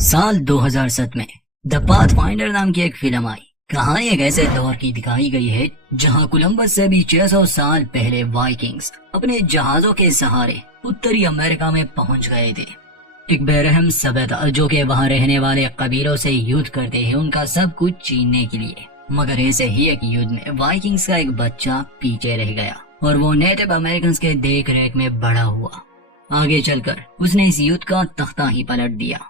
साल 2007 में the path finder नाम की एक फिल्म आई। कहानी एक ऐसे दौर की दिखाई गई है जहां कोलंबस से भी 600 साल पहले वाइकिंग्स अपने जहाजों के सहारे उत्तरी अमेरिका में पहुंच गए थे। एक बेरहम सभ्यता जो कि वहां रहने वाले कबीलों से युद्ध करते हैं उनका सब कुछ छीनने के लिए। मगर ऐसे ही एक युद्ध में वाइकिंग्स का एक बच्चा पीछे रह गया और वो नेटिव अमेरिकन के देख रेख में बड़ा हुआ। आगे चलकर उसने इस युद्ध का तख्ता ही पलट दिया।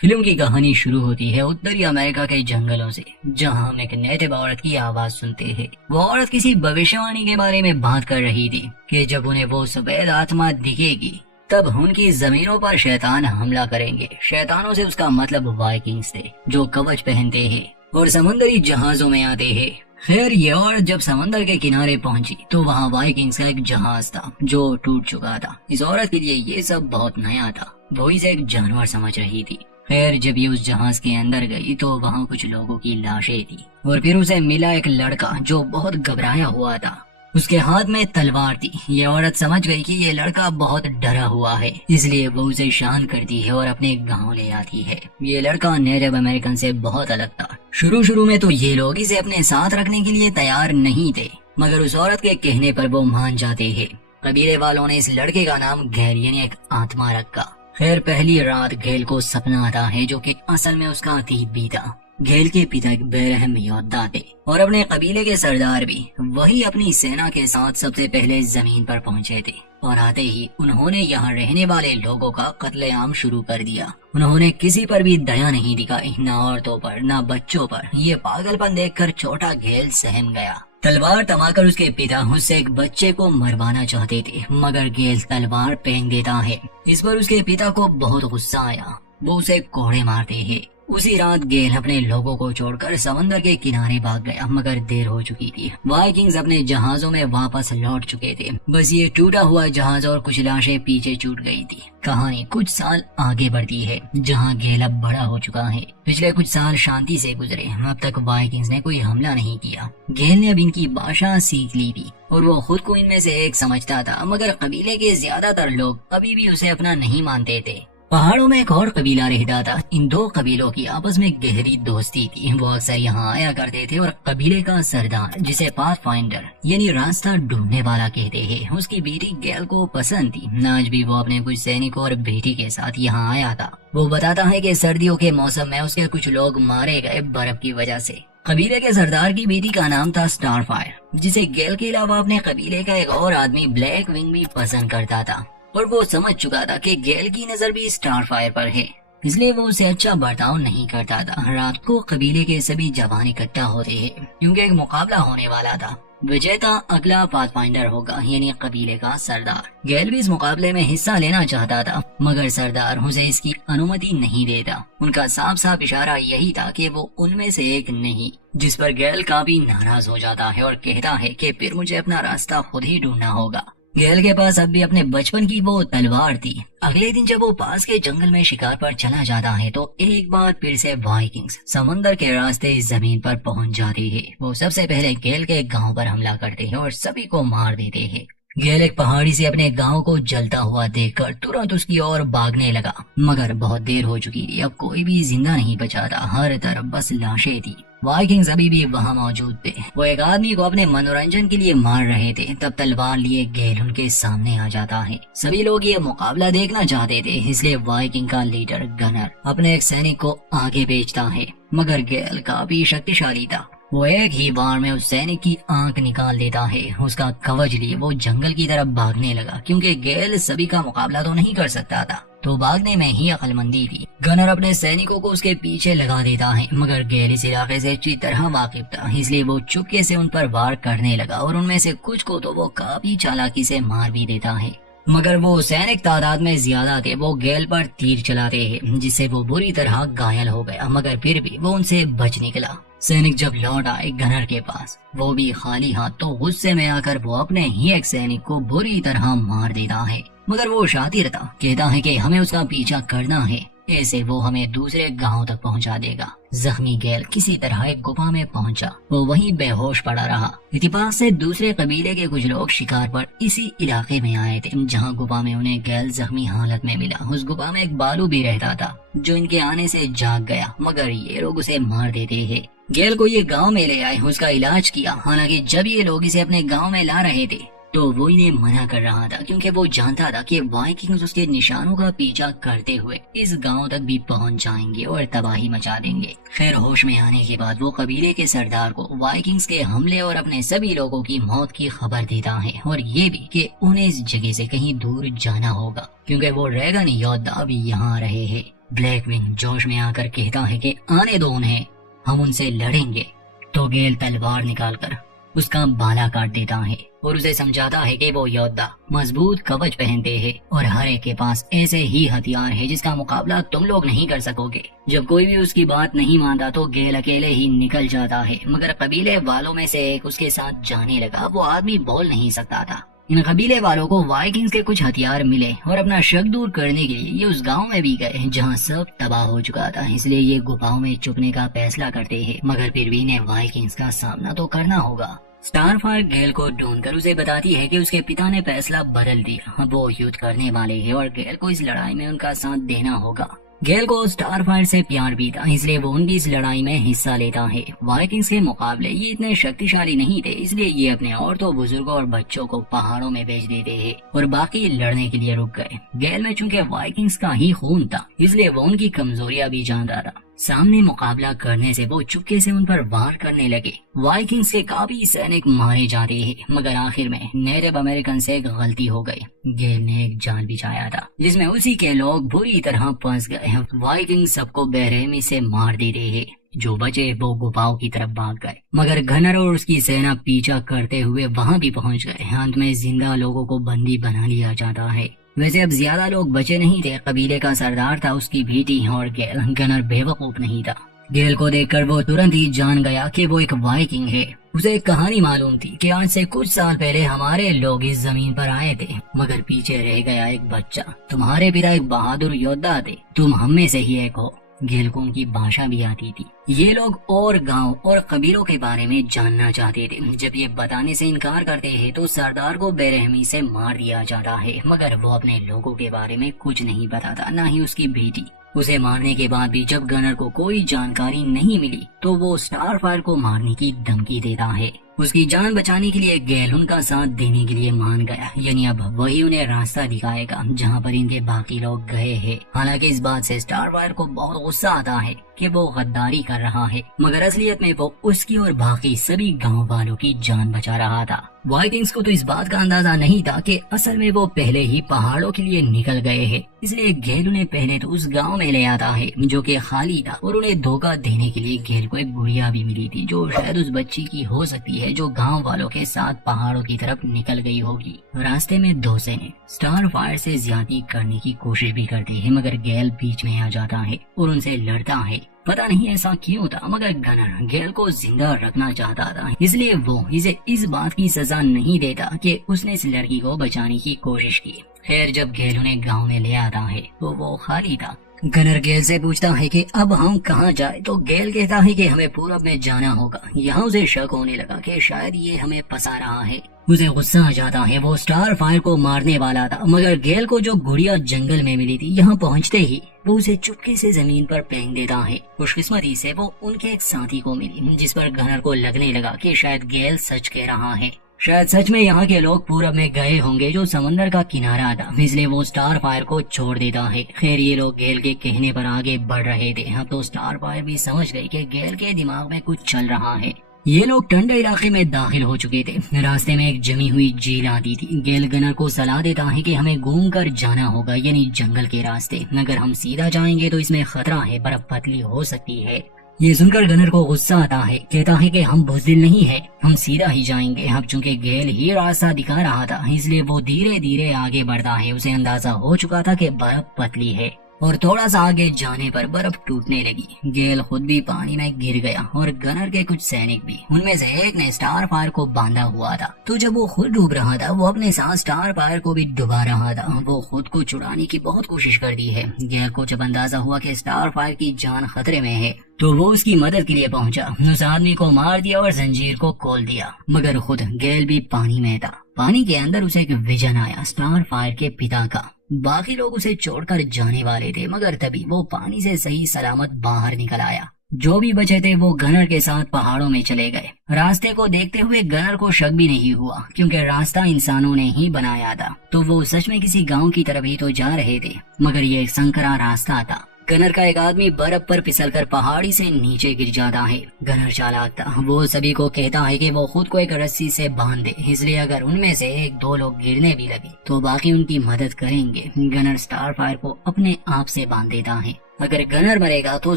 फिल्म की कहानी शुरू होती है उत्तरी अमेरिका के जंगलों से, जहां हम एक नेटिव औरत की आवाज सुनते हैं। वो औरत किसी भविष्यवाणी के बारे में बात कर रही थी कि जब उन्हें वो सफेद आत्मा दिखेगी तब उनकी जमीनों पर शैतान हमला करेंगे। शैतानों से उसका मतलब वाइकिंग्स थे जो कवच पहनते हैं और समुद्री जहाजों में आते हैं। खैर ये औरत जब समंदर के किनारे पहुंची तो वहाँ वाइकिंग्स का एक जहाज था जो टूट चुका था। इस औरत के लिए ये सब बहुत नया था, वो इसे एक जानवर समझ रही थी। खैर जब ये उस जहाज के अंदर गई तो वहाँ कुछ लोगों की लाशें थी और फिर उसे मिला एक लड़का जो बहुत घबराया हुआ था। उसके हाथ में तलवार थी। ये औरत समझ गई कि ये लड़का बहुत डरा हुआ है, इसलिए वो उसे शांत करती है और अपने गांव ले आती है। ये लड़का नेटिव अमेरिकन से बहुत अलग था। शुरू में तो ये लोग इसे अपने साथ रखने के लिए तैयार नहीं थे, मगर उस औरत के कहने पर वो मान जाते हैं। कबीले वालों ने इस लड़के का नाम गैल यानी एक आत्मा रखा। खैर पहली रात घेल को सपना आता है जो कि असल में उसका अतीत भी था। घेल के पिता एक बेरहम योद्धा थे और अपने कबीले के सरदार भी। वही अपनी सेना के साथ सबसे पहले जमीन पर पहुंचे थे और आते ही उन्होंने यहाँ रहने वाले लोगों का कत्लेआम शुरू कर दिया। उन्होंने किसी पर भी दया नहीं दिखाई, न औरतों पर न बच्चों पर। ये पागलपन देखकर छोटा घेल सहम गया। तलवार थमाकर उसके पिता उससे एक बच्चे को मरवाना चाहते थे, मगर घेल तलवार फेंक देता है। इस पर उसके पिता को बहुत गुस्सा आया, वो उसे कोड़े मारते हैं। उसी रात घेल अपने लोगों को छोड़कर समंदर के किनारे भाग गया, मगर देर हो चुकी थी। वाइकिंग्स अपने जहाजों में वापस लौट चुके थे। बस ये टूटा हुआ जहाज और कुछ लाशें पीछे छूट गई थी। कहानी कुछ साल आगे बढ़ती है जहां घेल अब बड़ा हो चुका है। पिछले कुछ साल शांति से गुजरे, अब तक वाइकिंग्स ने कोई हमला नहीं किया। घेल ने अब इनकी भाषा सीख ली थी और वो खुद को इनमें से एक समझता था, मगर कबीले के ज्यादातर लोग अभी भी उसे अपना नहीं मानते थे। पहाड़ों में एक और कबीला रहता था। इन दो कबीलों की आपस में गहरी दोस्ती थी। वो अक्सर यहाँ आया करते थे और कबीले का सरदार, जिसे पाथ फाइंडर यानी रास्ता ढूंढने वाला कहते हैं, उसकी बेटी गैल को पसंद थी। आज भी वो अपने कुछ सैनिकों और बेटी के साथ यहाँ आया था। वो बताता है कि सर्दियों के मौसम में उसके कुछ लोग मारे गए बर्फ की वजह से। कबीले के सरदार की बेटी का नाम था स्टारफायर, जिसे गैल के अलावा अपने कबीले का एक और आदमी ब्लैक विंग भी पसंद करता था। और वो समझ चुका था कि गैल की नजर भी स्टारफायर पर है, इसलिए वो उसे अच्छा बर्ताव नहीं करता था। रात को कबीले के सभी जवान इकट्ठा होते हैं क्योंकि एक मुकाबला होने वाला था। विजेता अगला पाथफाइंडर होगा यानी कबीले का सरदार। गैल भी इस मुकाबले में हिस्सा लेना चाहता था, मगर सरदार उसे इसकी अनुमति नहीं देता। उनका साफ साफ इशारा यही था कि वो उनमें से एक नहीं, जिस पर गैल काफी नाराज हो जाता है और कहता है कि फिर मुझे अपना रास्ता खुद ही ढूंढना होगा। गैल के पास अब भी अपने बचपन की वो तलवार थी। अगले दिन जब वो पास के जंगल में शिकार पर चला जाता है तो एक बार फिर से वाइकिंग्स समंदर के रास्ते इस जमीन पर पहुंच जाते हैं। वो सबसे पहले गैल के गांव पर हमला करते हैं और सभी को मार देते हैं। गैल एक पहाड़ी से अपने गांव को जलता हुआ देखकर तुरंत उसकी ओर भागने लगा, मगर बहुत देर हो चुकी थी। अब कोई भी जिंदा नहीं बचा था, हर तरफ बस लाशें थी। वाइकिंग्स अभी भी वहाँ मौजूद थे। वो एक आदमी को अपने मनोरंजन के लिए मार रहे थे, तब तलवार लिए गैल उनके सामने आ जाता है। सभी लोग ये मुकाबला देखना चाहते थे, इसलिए वाइकिंग का लीडर गनर अपने एक सैनिक को आगे भेजता है, मगर गैल काफी शक्तिशाली था। वो एक ही बार में उस सैनिक की आंख निकाल देता है। उसका कवच लिए वो जंगल की तरफ भागने लगा, क्योंकि गैल सभी का मुकाबला तो नहीं कर सकता था, तो भागने में ही अक्लमंदी थी। गनर अपने सैनिकों को उसके पीछे लगा देता है, मगर गैल इस इलाके से अच्छी तरह वाकिफ था, इसलिए वो चुपके से उन पर वार करने लगा और उनमें से कुछ को तो वो काफी चालाकी से मार भी देता है। मगर वो सैनिक तादाद में ज्यादा थे। वो गैल पर तीर चलाते हैं, जिससे वो बुरी तरह घायल हो गया, मगर फिर भी वो उनसे बच निकला। सैनिक जब लौट आए गनर के पास, वो भी खाली हाथ, तो गुस्से में आकर वो अपने ही एक सैनिक को बुरी तरह मार देता है। मगर वो शातिर था, कहता है कि हमें उसका पीछा करना है। ऐसे वो हमें दूसरे गांव तक पहुंचा देगा। जख्मी गैल किसी तरह एक गुफा में पहुंचा। वो वहीं बेहोश पड़ा रहा। इत्तेफाक से दूसरे कबीले के कुछ लोग शिकार पर इसी इलाके में आए थे, जहां गुफा में उन्हें गैल जख्मी हालत में मिला। उस गुफा में एक बालू भी रहता था जो इनके आने से जाग गया, मगर ये लोग उसे मार देते हैं। गैल को ये गांव में ले आए, उसका इलाज किया। हालांकि जब ये लोग इसे अपने गांव में ला रहे थे तो वो इन्हें मना कर रहा था, क्योंकि वो जानता था कि वाइकिंग्स उसके निशानों का पीछा करते हुए इस गांव तक भी पहुंच जाएंगे और तबाही मचा देंगे। खैर, होश में आने के बाद वो कबीले के सरदार को वाइकिंग्स के हमले और अपने सभी लोगों की मौत की खबर देता है, और ये भी कि उन्हें इस जगह से कहीं दूर जाना होगा, क्योंकि वो ड्रैगन योद्धा अभी यहाँ आ रहे हैं। ब्लैकविंग जोश में आकर कहता है कि आने दो उन्हें, हम उनसे लड़ेंगे। तो गैल तलवार निकालकर उसका बाला काट देता है और उसे समझाता है कि वो योद्धा मजबूत कवच पहनते हैं और हर एक के पास ऐसे ही हथियार है जिसका मुकाबला तुम लोग नहीं कर सकोगे। जब कोई भी उसकी बात नहीं मानता तो गैल अकेले ही निकल जाता है, मगर कबीले वालों में से एक उसके साथ जाने लगा। वो आदमी बोल नहीं सकता था। इन कबीले वालों को वाइकिंग्स के कुछ हथियार मिले और अपना शक दूर करने के लिए ये उस गांव में भी गए जहां सब तबाह हो चुका था। इसलिए ये गुफाओं में छुपने का फैसला करते हैं, मगर फिर भी इन्हें वाइकिंग्स का सामना तो करना होगा। स्टारफायर गैल को ढूंढकर उसे बताती है कि उसके पिता ने फैसला बदल दिया, वो युद्ध करने वाले हैं और गैल को इस लड़ाई में उनका साथ देना होगा। गैल को स्टारफायर से प्यार भी था, इसलिए वो उनकी इस लड़ाई में हिस्सा लेता है। वाइकिंग्स के मुकाबले ये इतने शक्तिशाली नहीं थे, इसलिए ये अपने औरतों, बुजुर्गों और बच्चों को पहाड़ों में भेज देते हैं और बाकी लड़ने के लिए रुक गए। गैल में चूंकि वाइकिंग्स का ही खून था, इसलिए वो उनकी कमजोरियां भी जानता था। सामने मुकाबला करने से वो चुपके से उन पर वार करने लगे। वाइकिंग्स के काफी सैनिक मारे जाते हैं, मगर आखिर में नेटिव अमेरिकन से एक गलती हो गई। गैल ने एक जाल बिछाया था जिसमें उसी के लोग बुरी तरह फंस गए। वाइकिंग सबको बेरहमी से मार देते हैं। जो बचे वो गुफाओं की तरफ भाग गए, मगर घनर और उसकी सेना पीछा करते हुए वहां भी पहुंच गए। अंत में जिंदा लोगों को बंदी बना लिया जाता है। वैसे अब ज्यादा लोग बचे नहीं थे। कबीले का सरदार था उसकी बेटी, और गैल गनर बेवकूफ नहीं था। गैल को देखकर वो तुरंत ही जान गया कि वो एक वाइकिंग है। उसे एक कहानी मालूम थी कि आज से कुछ साल पहले हमारे लोग इस जमीन पर आए थे, मगर पीछे रह गया एक बच्चा। तुम्हारे पिता एक बहादुर योद्धा थे, तुम हम में से ही एक हो। गैल को उनकी भाषा भी आती थी। ये लोग और गांव और कबीलों के बारे में जानना चाहते थे। जब ये बताने से इनकार करते हैं तो सरदार को बेरहमी से मार दिया जाता है, मगर वो अपने लोगों के बारे में कुछ नहीं बताता, न ही उसकी बेटी। उसे मारने के बाद भी जब गनर को कोई जानकारी नहीं मिली तो वो स्टारफायर को मारने की धमकी देता है। उसकी जान बचाने के लिए गैल उनका साथ देने के लिए मान गया, यानी अब वही उन्हें रास्ता दिखाएगा जहां पर इनके बाकी लोग गए हैं। हालांकि इस बात से स्टारफायर को बहुत गुस्सा आता है कि वो गद्दारी कर रहा है, मगर असलियत में वो उसकी और बाकी सभी गांव वालों की जान बचा रहा था। वाइकिंग्स को तो इस बात का अंदाजा नहीं था कि असल में वो पहले ही पहाड़ों के लिए निकल गए हैं, इसलिए गैल उन्हें पहले तो उस गांव में ले आता है जो कि खाली था, और उन्हें धोखा देने के लिए गैल को एक गुड़िया भी मिली थी जो शायद उस बच्ची की हो सकती है जो गांव वालों के साथ पहाड़ों की तरफ निकल गई होगी। रास्ते में दो सैनिक स्टारफायर से ज्यादती करने की कोशिश भी करते हैं, मगर गैल बीच में आ जाता है और उनसे लड़ता है। पता नहीं ऐसा क्यों था, मगर गनर गैल को जिंदा रखना चाहता था, इसलिए वो इसे इस बात की सजा नहीं देता कि उसने इस लड़की को बचाने की कोशिश की। खैर, जब गैल उन्हें गांव में ले आता है तो वो खाली था। गनर गैल से पूछता है कि अब हम कहाँ जाए, तो गैल कहता है कि हमें पूरब में जाना होगा। यहाँ उसे शक होने लगा कि शायद ये हमें फंसा रहा है। उसे गुस्सा आ जाता है। वो स्टारफायर को मारने वाला था, मगर गैल को जो गुड़िया जंगल में मिली थी, यहाँ पहुँचते ही वो उसे चुपके से जमीन पर फेंक देता है। खुशकिस्मती से वो उनके एक साथी को मिली, जिस पर गनर को लगने लगा कि शायद गैल सच कह रहा है। शायद सच में यहाँ के लोग पूरब में गए होंगे जो समंदर का किनारा था, इसलिए वो स्टारफायर को छोड़ देता है। खैर, ये लोग गैल के कहने पर आगे बढ़ रहे थे। अब तो स्टारफायर भी समझ गई कि गैल के दिमाग में कुछ चल रहा है। ये लोग ठंडे इलाके में दाखिल हो चुके थे। रास्ते में एक जमी हुई झील आती थी। गैल गनर को सलाह देता है कि हमें घूम कर जाना होगा, यानी जंगल के रास्ते। अगर हम सीधा जाएंगे तो इसमें खतरा है, बर्फ पतली हो सकती है। ये सुनकर गनर को गुस्सा आता है। कहता है कि हम बुज़दिल नहीं है, हम सीधा ही जाएंगे। अब चूंकि गैल ही रास्ता दिखा रहा था, इसलिए वो धीरे धीरे आगे बढ़ता है। उसे अंदाजा हो चुका था कि बर्फ पतली है। और थोड़ा सा आगे जाने पर बर्फ टूटने लगी। गेल खुद भी पानी में गिर गया और गनर के कुछ सैनिक भी। उनमें से एक ने स्टार फायर को बांधा हुआ था, तो जब वो खुद डूब रहा था वो अपने साथ स्टार फायर को भी डुबा रहा था। वो खुद को छुड़ाने की बहुत कोशिश करती है। गेल को जब अंदाजा हुआ कि स्टार फायर की जान खतरे में है तो वो उसकी मदद के लिए पहुंचा। उस आदमी को मार दिया और जंजीर को खोल दिया, मगर खुद गेल भी पानी में था। पानी के अंदर उसे एक विजन आया स्टार फायर के पिता का। बाकी लोग उसे छोड़कर जाने वाले थे, मगर तभी वो पानी से सही सलामत बाहर निकल आया। जो भी बचे थे वो गनर के साथ पहाड़ों में चले गए। रास्ते को देखते हुए गनर को शक भी नहीं हुआ, क्योंकि रास्ता इंसानों ने ही बनाया था। तो वो सच में किसी गांव की तरफ ही तो जा रहे थे, मगर ये एक संकरा रास्ता था। गनर का एक आदमी बर्फ पर फिसलकर पहाड़ी से नीचे गिर जाता है। गनर चालाक था, वो सभी को कहता है कि वो खुद को एक रस्सी से बांध दे, इसलिए अगर उनमें से एक दो लोग गिरने भी लगे तो बाकी उनकी मदद करेंगे। गनर स्टार फायर को अपने आप से बांध देता है। अगर गनर मरेगा तो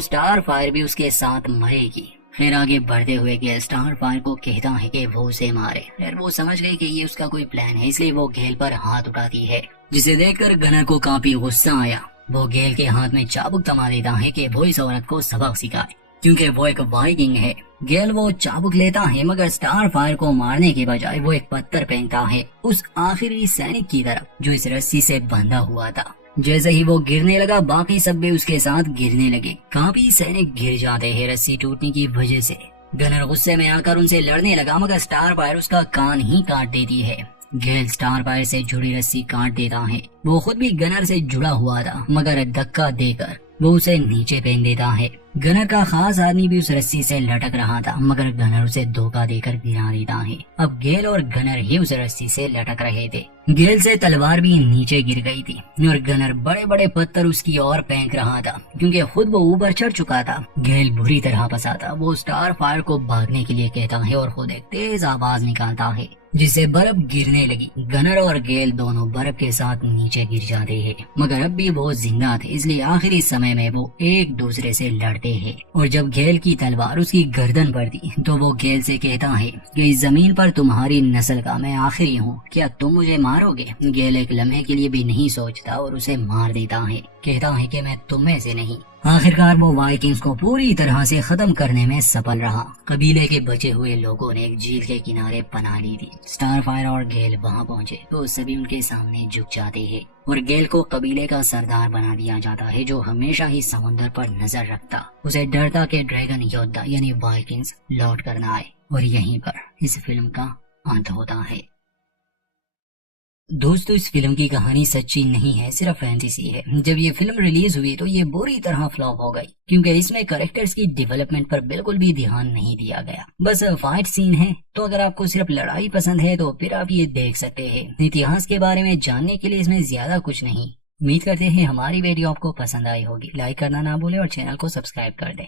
स्टार फायर भी उसके साथ मरेगी। फिर आगे बढ़ते हुए गेल स्टार फायर को कहता है कि वो उसे मारे। फिर वो समझ गई कि ये उसका कोई प्लान है, इसलिए वो गेल पर हाथ उठाती है, जिसे देखकर गनर को काफी गुस्सा आया। वो गेल के हाथ में चाबुक थमा देता है कि वो इस औरत को सबक सिखाए, क्योंकि वो एक वाइकिंग है। गेल वो चाबुक लेता है, मगर स्टार फायर को मारने के बजाय वो एक पत्थर फेंकता है उस आखिरी सैनिक की तरफ जो इस रस्सी से बंधा हुआ था। जैसे ही वो गिरने लगा बाकी सब भी उसके साथ गिरने लगे। काफी सैनिक गिर जाते हैं रस्सी टूटने की वजह से। गनर गुस्से में आकर उनसे लड़ने लगा, मगर स्टार फायर उसका कान ही काट देती है। गेल स्टार फायर से जुड़ी रस्सी काट देता है। वो खुद भी गनर से जुड़ा हुआ था, मगर धक्का देकर वो उसे नीचे फेंक देता है। गनर का खास आदमी भी उस रस्सी से लटक रहा था, मगर गनर उसे धोखा देकर गिरा देता है। अब गेल और गनर ही उस रस्सी से लटक रहे थे। गेल से तलवार भी नीचे गिर गई थी और गनर बड़े बड़े पत्थर उसकी ओर फेंक रहा था, क्योंकि खुद वो ऊपर चढ़ चुका था। गेल बुरी तरह फंसा था। वो स्टार फायर को भागने के लिए कहता है और खुद एक तेज आवाज निकालता है, जिससे बर्फ गिरने लगी। गनर और गेल दोनों बर्फ के साथ नीचे गिर जाते हैं, मगर अब भी वो जिंदा थे, इसलिए आखिरी समय में वो एक दूसरे से लड़ते हैं। और जब गेल की तलवार उसकी गर्दन पर थी तो वो गेल से कहता है कि इस जमीन पर तुम्हारी नस्ल का मैं आखिरी हूँ, क्या तुम मुझे मारोगे? गेल एक लम्हे के लिए भी नहीं सोचता और उसे मार देता है। कहता है कि मैं तुम में से नहीं। आखिरकार वो वाइकिंग्स को पूरी तरह से खत्म करने में सफल रहा। कबीले के बचे हुए लोगों ने एक झील के किनारे पनाह ली थी। स्टार फायर और गेल वहां पहुंचे तो सभी उनके सामने झुक जाते हैं और गेल को कबीले का सरदार बना दिया जाता है, जो हमेशा ही समुद्र पर नजर रखता। उसे डर था कि ड्रैगन योद्धा यानी वाइकिंग्स लौट कर न आए। और यहीं पर इस फिल्म का अंत होता है। दोस्तों, इस फिल्म की कहानी सच्ची नहीं है, सिर्फ फैंटेसी है। जब ये फिल्म रिलीज हुई तो ये बुरी तरह फ्लॉप हो गई, क्योंकि इसमें कैरेक्टर्स की डेवलपमेंट पर बिल्कुल भी ध्यान नहीं दिया गया। बस फाइट सीन है, तो अगर आपको सिर्फ लड़ाई पसंद है तो फिर आप ये देख सकते हैं। इतिहास के बारे में जानने के लिए इसमें ज्यादा कुछ नहीं। उम्मीद करते हैं हमारी वीडियो आपको पसंद आई होगी। लाइक करना ना भूले और चैनल को सब्सक्राइब कर दें।